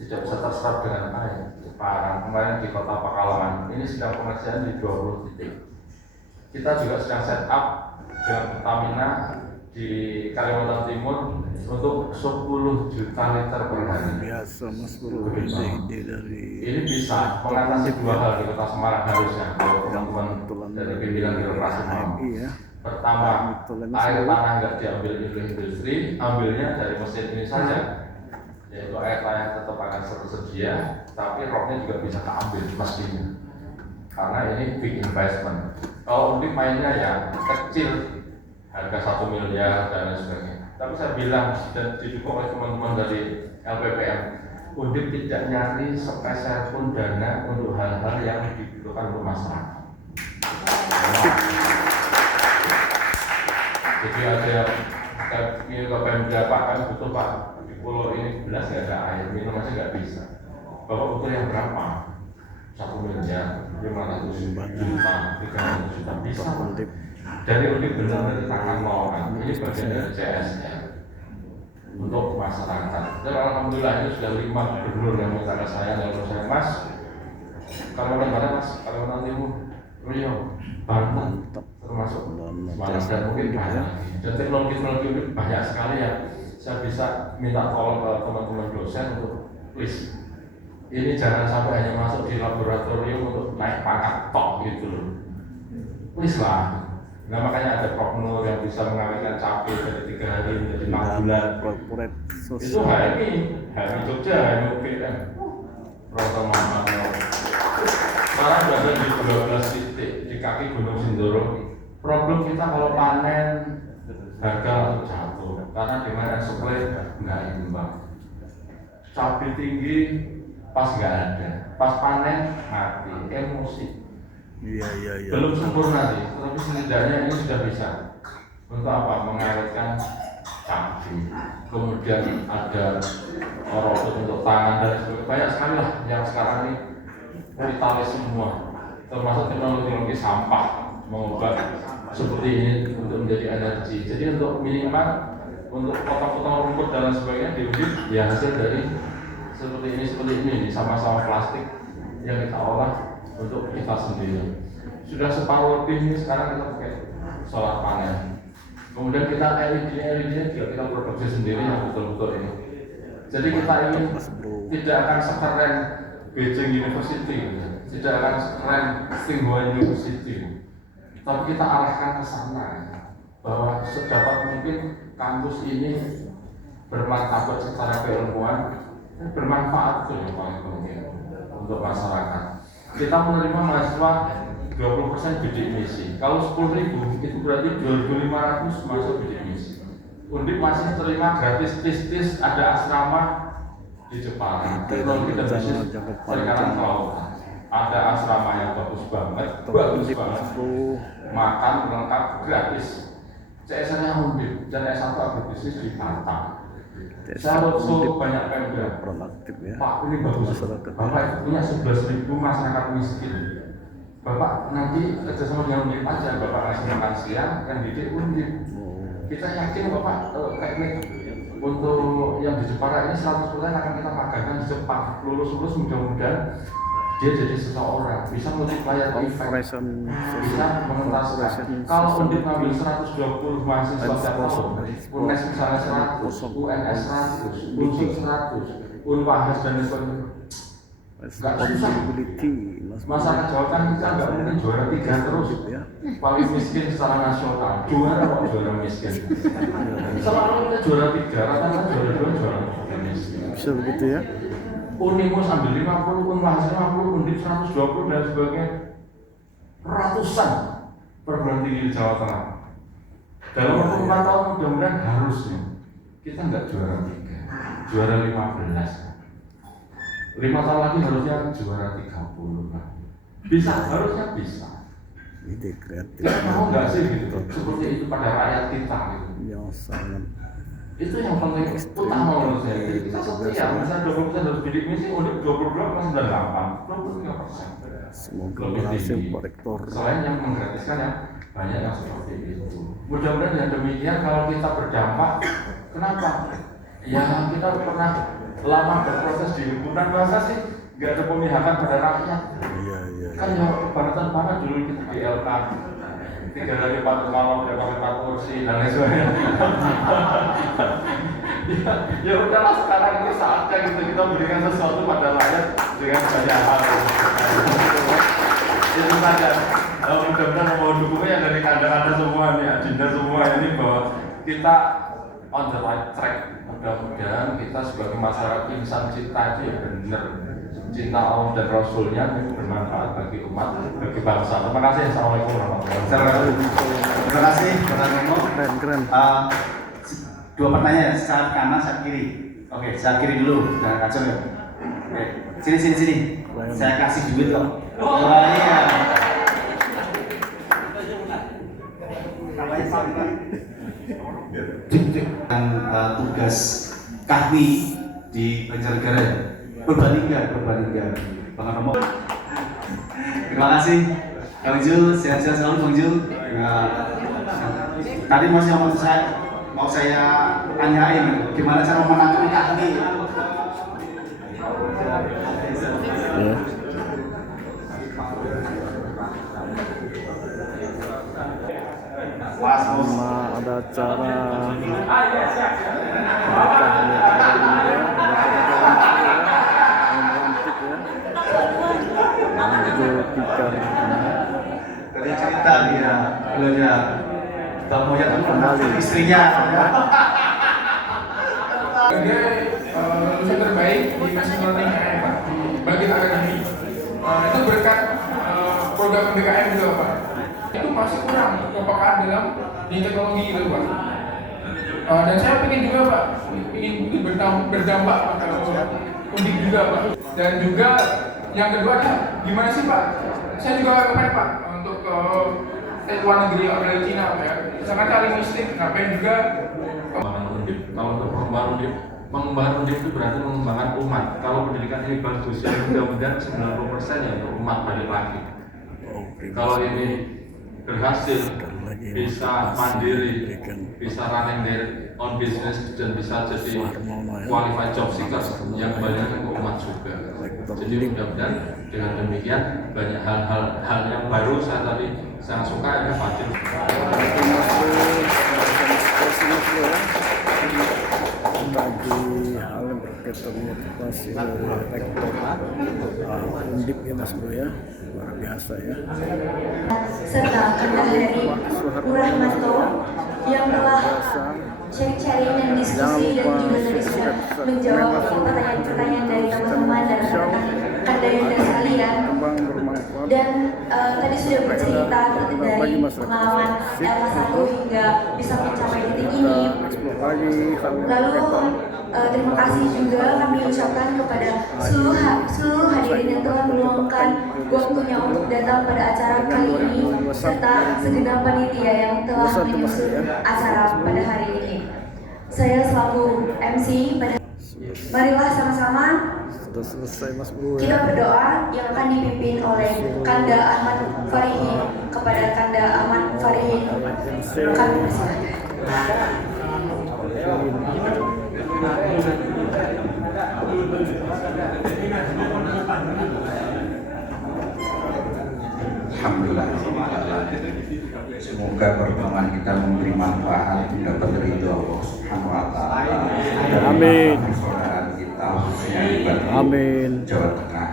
tidak bisa terserap dengan baik. Kemarin di kota Pekalongan ini sedang pengerjaan di 20 titik. Kita juga sedang set up dengan Pertamina di Kalimantan Timur untuk 10 juta liter per hari. Biasa Mas Bro, ide dari ini bisa mengatasi dua hal di kota Semarang harusnya kalau teman-teman dari pimpinan birokrasi mau. Pertama, air tanah nggak diambil oleh industri, ambilnya dari mesin ini saja, yaitu air tanah tetap akan tersedia, tapi rohnya juga bisa keambil mestinya, karena ini big investment. Kalau Undip mainnya ya kecil, harga 1 miliar dan lain sebagainya. Tapi saya bilang dan didukung oleh teman-teman dari LPPM, Undip tidak nyari sepeser pun dana untuk hal-hal yang dibutuhkan untuk masyarakat. Jadi ada yang ke Pemda, Pak kan butuh Pak di pulau ini belas nggak ada air, minum aja nggak bisa. Bapak butuh yang berapa? 1 miliar, 500 juta, 300 juta bisa. Dari Undip benar dari tangan mau kan, ini bagian dari CS-nya untuk masyarakat. Dan alhamdulillah ini sudah 5 gubernur yang minta ke saya, lalu saya Mas, Kalimantan Barat Mas, Kalimantan Timur, Riau, Banten, termasuk Semarang dan mungkin banyak. Dan teknologi ini banyak sekali ya. Saya bisa minta tolong ke teman-teman dosen untuk please, ini jangan sampai hanya masuk di laboratorium untuk naik pangkat top gitu loh. Please lah. Nah makanya ada Prof Nur yang bisa mengawetkan cabai dari 3 hari menjadi 6 bulan. Itu HMI Jogja, HMI UGM. Prof Muhammad. Sekarang berada di 12 titik di kaki Gunung Sindoro. Problem kita kalau panen harga jatuh karena demand and supply nggak imbang. Cabai tinggi pas nggak ada, pas panen mati, emosi. Iya. Belum sempurna sih, tapi setidaknya ini sudah bisa. Untuk apa? Mengawetkan cabai. Kemudian ada orobot untuk tangan dan sebagainya. Banyak sekali lah yang sekarang ini vitalis semua. Termasuk teknologi sampah mengubah seperti ini untuk menjadi energi. Jadi untuk minimal untuk potong-potong rumput dan sebagainya diuji ya hasil dari seperti ini sama-sama plastik yang kita olah untuk kita sendiri. Sudah separuh lebih ini sekarang kita pakai solar panel. Kemudian kita LED juga kita produksi sendiri yang betul-betul ini. Jadi kita ingin tidak akan sekeren Beijing University, tidak akan sekeren Tsinghua University, tapi kita arahkan ke sana bahwa sedapat mungkin kampus ini bermartabat secara keilmuan, bermanfaat tuh yang paling penting untuk masyarakat. Kita menerima mahasiswa 20% bidik misi. Kalau 10.000 itu berarti 2.500 masuk bidik misi. Undip masih terima gratis tis ada asrama di Jepara. Teknologi dan bisnis sekarang kelautan. Ada asrama yang bagus banget. Makan lengkap gratis. CS-nya Undip dan S1 agrobisnis di Batam. Saya suruh banyak Pemda. Pak ini bagus. Bapak punya 11.000 masyarakat miskin. Bapak nanti kerjasama dengan Undip aja. Bapak kasih makan siang yang didik Undip. Kita yakin Bapak teknik untuk yang di Jepara ini 100% akan kita magangkan di Jepang. Lulus mudah-mudahan dia jadi seseorang bisa multiplier effect, bisa mengentaskan. Kalau Undip ngambil 120 mahasiswa setiap tahun, UNES misalnya 100, UNS 100, UNSUD 100, UNPAHAS dan sebagainya, nggak susah. Masyarakat Jawa kan kita nggak mungkin juara 3 terus, paling miskin secara nasional. Juara kok juara miskin. Selalu kita juara 3, rata-rata juara 2, juara miskin. Bisa begitu ya? Unimus ambil 50, UNPAHAS 50, Undip 120 dan sebagainya. Ratusan perguruan tinggi di Jawa Tengah. Dalam waktu 4 tahun mudah-mudahan harusnya kita nggak juara 3, juara 15. 5 tahun lagi harusnya juara 30 kan. Bisa, harusnya bisa. Ide kreatif. Kita mau nggak sih gitu, seperti itu pada rakyat kita gitu. Yang sangat. Itu yang paling utama menurut saya. Jadi kita setia, misalnya 20% dari bidik misi, Undip 22,98, 23%. Semoga berhasil Pak Rektor. Selain yang menggratiskan ya, banyak yang seperti itu. Mudah-mudahan dengan demikian kalau kita berdampak, kenapa? Ya kita pernah lama berproses di lingkungan, masa sih nggak ada pemihakan pada rakyat? Iya, iya. Kan yang keberatan banget dulu kita di LK 3 hari 4 malam dapat 4 kursi dan lain sebagainya. Ya udahlah, sekarang ini saatnya kita berikan sesuatu pada rakyat dengan banyak hal. Itu saja. Mudah-mudahan mau dukungannya dari kanda-kanda semua nih, Adinda semua ini bahwa kita on the right track. Mudah-mudahan kita sebagai masyarakat insan cinta itu ya benar, cinta Allah dan Rasulnya itu bermanfaat bagi umat, bagi bangsa. Terima kasih. Assalamualaikum warahmatullahi wabarakatuh. Terima kasih, Bapak Nemo. Keren. Dua pertanyaan, saat kanan, saat kiri. Oke, saat kiri dulu, jangan kacau ya. Oke, sini. Saya kasih duit kok. Oh iya. Dan tugas Kahwi di Banjarnegara. Berbandingkan. Bang Romo. Terima kasih. Bang Jul, sehat-sehat selalu Bang Jul. Tadi masih mau saya tanyain gimana cara memenangkan Kahwi. Ya. Sama ada acara Tadi cerita dia, beliaunya Bang Moyat kembali istrinya. Dia lulusan terbaik di machine learning AM Pak, bagi akademi. Itu berkat program BKM juga Pak. Itu masih kurang kepekaan dalam di teknologi itu Pak. Dan saya ingin juga Pak, ingin berdampak kalau unik juga Pak. Dan juga yang kedua adalah gimana sih Pak? Saya juga pengen Pak untuk ke luar negeri dari Cina Pak ya. Misalkan cari mistik, ngapain juga Kalau untuk pengembangan undip itu berarti mengembangkan umat. Kalau pendidikan ini bagus, ya mudah-mudahan 90% ya untuk umat balik lagi. Kalau ini berhasil, bisa mandiri, bisa running their own business dan bisa jadi qualified job seekers yang banyak ke umat juga. Jadi mudah-mudahan dengan demikian banyak hal yang baru saya suka ya Fadil. Bagi hal yang berkaitan motivasi rektor Undip ya Mas Bro ya, luar biasa ya. Serta dari Lurah Manto yang telah sharing dan diskusi dan juga tadi sudah menjawab pertanyaan-pertanyaan dari teman-teman dan rekan-rekan dari sekalian. Dan tadi sudah bercerita dari pengalaman LK1 hingga bisa mencapai titik ini. Lalu terima kasih juga kami ucapkan kepada seluruh hadirin yang telah meluangkan waktunya untuk datang pada acara kali ini serta segenap panitia yang telah menyusun acara pada hari ini. Saya selaku MC pada marilah sama-sama sudah selesai Mas Bro kita ya. berdoa yang akan dipimpin oleh Kanda Ahmad Farihin. Kepada Kanda Ahmad Farihin kami persilakan. Alhamdulillah. Semoga pertemuan kita memberi manfaat, mendapat ridho Allah Subhanahu wa taala. Amin. Persaudaraan kita khususnya di Batu, Amin. Jawa Tengah.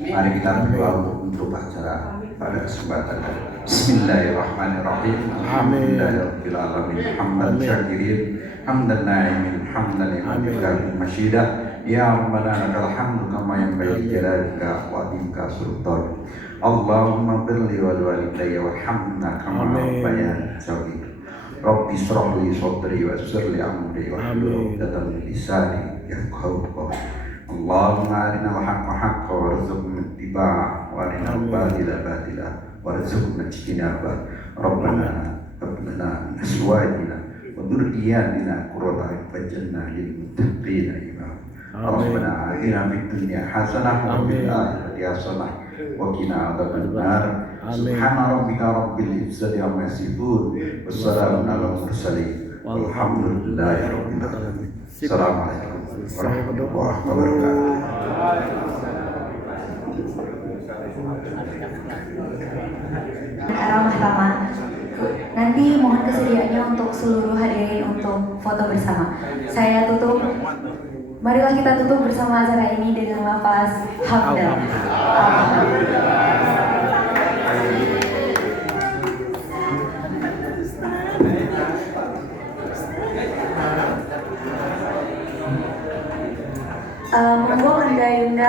Mari kita berdoa untuk acara pada kesempatan ini. Bismillahirrahmanirrahim. Alhamdulillahirabbil alamin. Hamdan syakirin, hamdan na'imin, hamdan liman masyidah. Ya Rabbana lakal hamdu kama yanbaghi li jalalika wa azimka sultanik. Allahumma birli wal walidayya warhamna kama rabbayani shaghira. Rabbi shrah li sadri wa yassir li amri wa hlul 'uqdatam min lisani yafqahu qawli. Allahumma arinal haqqa haqqan warzuqna ittiba'ahu wa arinal batila batila warzuqna ijtinabah. Rabbana hab lana min azwajina wa dhurriyyatina qurrata a'yun waj'alna lil muttaqina imama. Rabbana atina fid dunya hasanah wa fil akhirati hasanah wa qina adzabannar. Subhana rabbika rabbil izzati amma yasifun wassalamun alal mursalin walhamdulillahi rabbil alamin. Assalamualaikum. Saya berdoa warahmatullahi dulu. wabarakatuh. Ramah tamah. Nanti mohon kesediaannya untuk seluruh hadirin untuk foto bersama. Saya tutup. Marilah kita tutup bersama acara ini dengan lafaz hamdal. Monggo Anda Yunda.